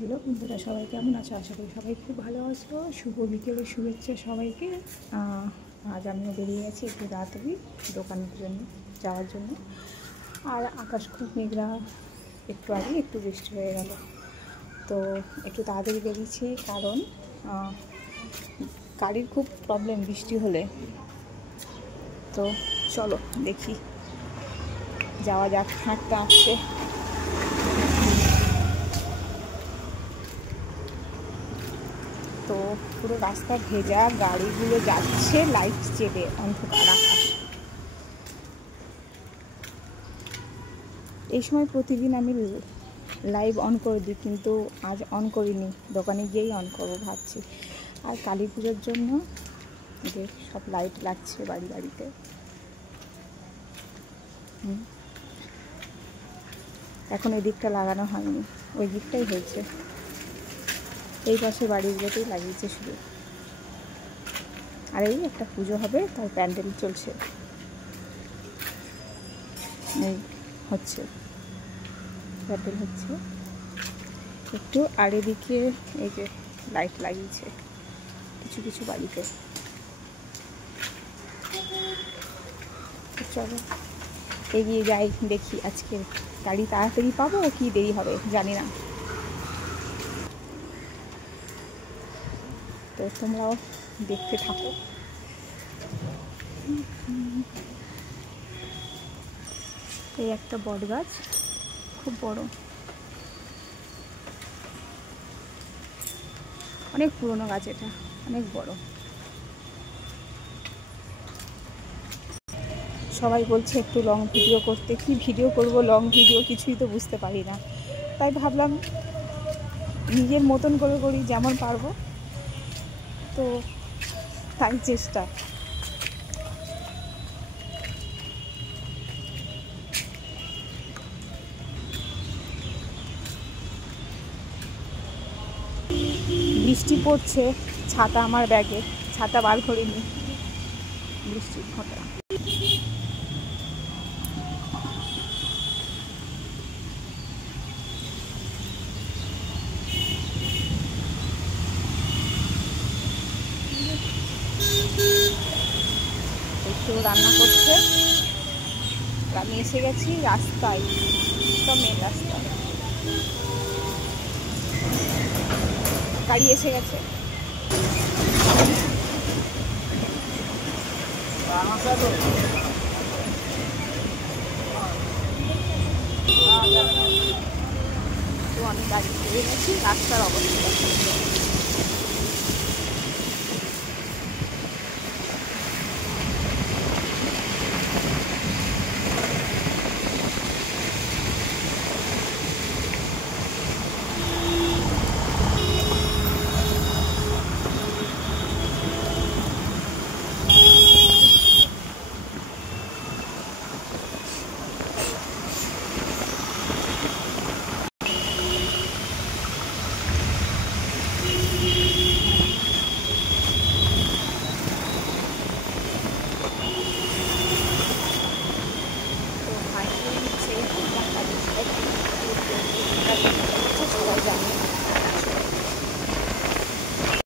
Hello বন্ধুরা, সবাই কেমন আছো? আশা করি সবাই খুব ভালো আছো। শুভ বিকেলের শুভেচ্ছা সবাইকে। আজ আমিও বেরিয়ে গেছি একটু তাড়াতাড়ি দোকানের জন্য যাওয়ার জন্য। আর আকাশ খুব মেঘলা, একটু আগে একটু বৃষ্টি হয়ে গেল, তো একটু তাড়াতাড়ি বেরিয়েছি কারণ গাড়ির খুব প্রবলেম বৃষ্টি হলে। তো চলো দেখি, যাওয়া যাক হাঁটতে হাঁটতে। তো পুরো রাস্তা ভেজা, গাড়িগুলো যাচ্ছে লাইট জেলে, অন্ধকার আকাশ। এই সময় প্রতিদিন আমি লাইভ অন করে দিই, কিন্তু আজ অন করিনি, দোকানে গিয়েই অন করবো ভাবছি। আর কালী পুজোর জন্য যে সব লাইট লাগছে বাড়ি বাড়িতে। এখন এই দিকটা লাগানো হয়নি, ওই দিকটাই হয়েছে। এই পাশে বাড়িগুলোতেই লাগিয়েছে শুধু। আর এই একটা পুজো হবে, তাই প্যান্ডেল চলছে, এই হচ্ছে প্যান্ডেল হচ্ছে একটু। আর এদিকে এই যে লাইট লাগিয়েছে কিছু কিছু বাড়িতে। চলো এগিয়ে যাই, দেখি আজকে গাড়ি তাড়াতাড়ি পাবো কি দেরি হবে জানি না। তো তোমরাও দেখতে থাকো। এই একটা বট গাছ, খুব বড়, অনেক পুরনো গাছ, এটা অনেক বড়। সবাই বলছে একটু লং ভিডিও করতে, কি ভিডিও করব, লং ভিডিও কিছুই তো বুঝতে পারি না। তাই ভাবলাম নিজের মতন করে করি, যেমন পারবো, তো তাই চেষ্টা। বৃষ্টি পড়ছে, ছাতা আমার ব্যাগে, ছাতা বার করিনি, বৃষ্টির ফোঁটা। একটু রান্না করছে, আমি এসে গেছি রাস্তায়, তো মেন রাস্তা। গাড়ি এসে গেছে। অনেক গাড়ি পেয়ে গেছি, রাস্তার অবস্থা।